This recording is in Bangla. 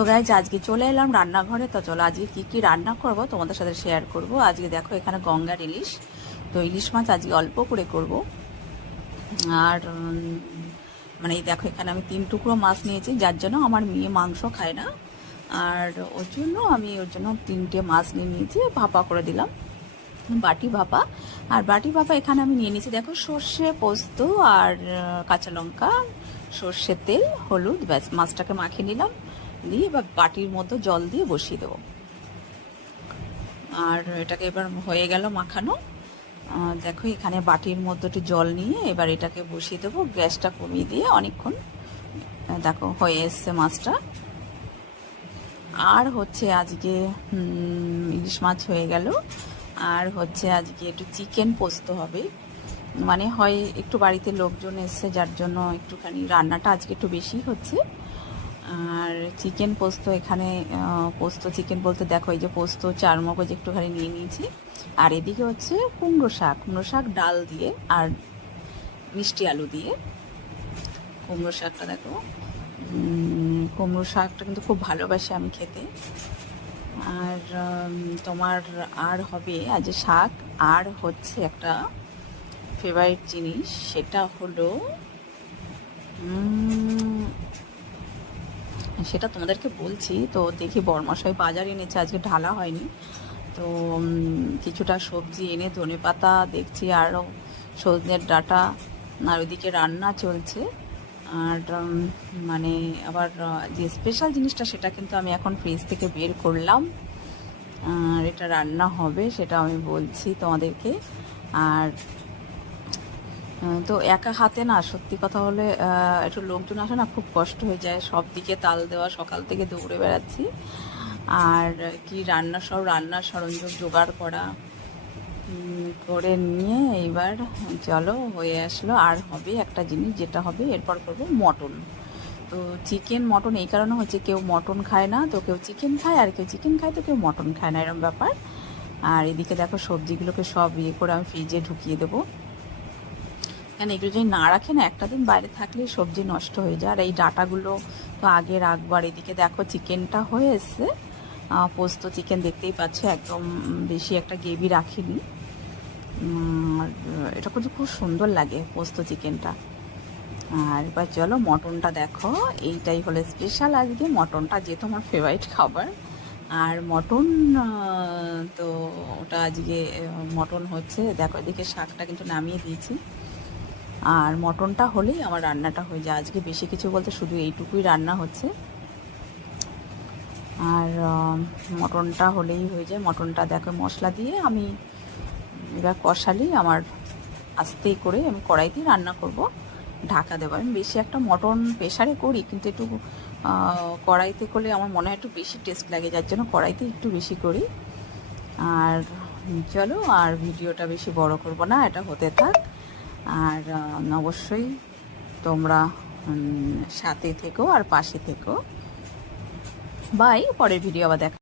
তো গাইজ আজকে চলে এলাম রান্নাঘরে। তো চলো আজকে কি কি রান্না করব তোমাদের সাথে শেয়ার করব। আজকে দেখো এখানে গঙ্গার ইলিশ, তো ইলিশ মাছ আজকে অল্প করে করব। আর মানে এই দেখো এখানে আমি 3 টুকরো মাছ নিয়েছি, যার জন্য আমার মেয়ে মাংস খায় না, আর ওর জন্য আমি 3টে মাছ নিয়ে নিয়েছি, ভাপা করে দিলাম, বাটি ভাপা। আর বাটি ভাপা এখানে আমি নিয়ে নিয়েছি দেখো সর্ষে, পোস্ত আর কাঁচা লঙ্কা, সর্ষের তেল, হলুদ, ব্যাস মাছটাকে মাখিয়ে নিলাম, দিয়ে এবার বাটির মধ্যে জল দিয়ে বসিয়ে দেবো। আর এটাকে এবার হয়ে গেল মাখানো। দেখো এখানে বাটির মধ্যে একটু জল নিয়ে এবার এটাকে বসিয়ে দেবো, গ্যাসটা কমিয়ে দিয়ে অনেকক্ষণ। দেখো হয়ে এসছে মাছটা। আর হচ্ছে আজকে ইলিশ মাছ হয়ে গেল। আর হচ্ছে আজকে একটু চিকেন পোস্ত হবে, মানে হয় একটু বাড়িতে লোকজন এসছে, যার জন্য একটুখানি রান্নাটা আজকে একটু বেশি হচ্ছে। আর চিকেন পোস্ত এখানে পোস্ত চিকেন বলতে দেখো এই যে পোস্ত, চারমগজ একটুখানি নিয়ে নিয়েছি। আর এদিকে হচ্ছে কুমড়ো শাক ডাল দিয়ে আর মিষ্টি আলু দিয়ে কুমড়ো শাকটা। দেখো কুমড়ো শাকটা কিন্তু খুব ভালোবাসি আমি খেতে। আর তোমার আর হবে আজ শাক, আর হচ্ছে একটা ফেভারিট জিনিস, সেটা হলো সেটা তোমাদেরকে বলছি। তো দেখি বরমশাই বাজার এনেছে, আজকে ঢালা হয়নি, তো কিছুটা সবজি এনে ধনেপাতা দেখছি, আরও সজনের ডাঁটা, আর ওইদিকে রান্না চলছে। আর মানে আবার যে স্পেশাল জিনিসটা সেটা কিন্তু আমি এখন ফ্রিজ থেকে বের করলাম, আর এটা রান্না হবে সেটা আমি বলছি তোমাদেরকে। আর তো একা হাতে না, সত্যি কথা হলে একটু লোকজন আসে না, খুব কষ্ট হয়ে যায়, সব দিকে তাল দেওয়া, সকাল থেকে দৌড়ে বেড়াচ্ছি। আর কি রান্নার সরঞ্জাম জোগাড় করা করে নিয়ে এইবার চলো হয়ে আসলো। আর হবে একটা জিনিস, যেটা হবে এরপর করবো মটন। তো চিকেন মটন এই কারণে হচ্ছে, কেউ মটন খায় না, তো কেউ চিকেন খায়, আর কেউ চিকেন খায় তো কেউ মটন খায় না, এরকম ব্যাপার। আর এদিকে দেখো সবজিগুলোকে সব করে আমি ফ্রিজে ঢুকিয়ে দেবো, কেন এগুলো যদি না রাখে না, একটা দিন বাইরে থাকলে সবজি নষ্ট হয়ে যায়। আর এই ডাঁটাগুলো তো আগে রাখবো। আর এদিকে দেখো চিকেনটা হয়ে এসছে, পোস্ত চিকেন দেখতেই পাচ্ছ, একদম বেশি একটা গ্রেভি রাখিনি। এটা কিন্তু খুব সুন্দর লাগে পোস্ত চিকেনটা। আর এবার চলো মটনটা দেখো, এইটাই হলো স্পেশাল আজকে মটনটা, যেহেতু আমার ফেভারিট খাবার। আর মটন তো ওটা আজকে মটন হচ্ছে, দেখো এদিকে শাকটা কিন্তু নামিয়ে দিয়েছি। আর মটনটা হলেই আমার রান্নাটা হয়ে যায়। আজকে বেশি কিছু বলতে শুধু এইটুকুই রান্না হচ্ছে। আর মটনটা হলেই হয়ে যায়। মটনটা দেখো মশলা দিয়ে আমি এবার কষালেই আমার আস্তে করে আমি কড়াইতেই রান্না করব, ঢাকা দেবো। আমি বেশি একটা মটন প্রেশারে করি, কিন্তু একটু কড়াইতে করলে আমার মনে হয় একটু বেশি টেস্ট লাগে, যার জন্য কড়াইতে একটু বেশি করি। আর চলো আর ভিডিওটা বেশি বড় করব না, এটা হতে থাক। আর অবশ্যই তোমরা সাথে থেকো আর পাশে থেকো। বাই, পরের ভিডিও আবার দেখা।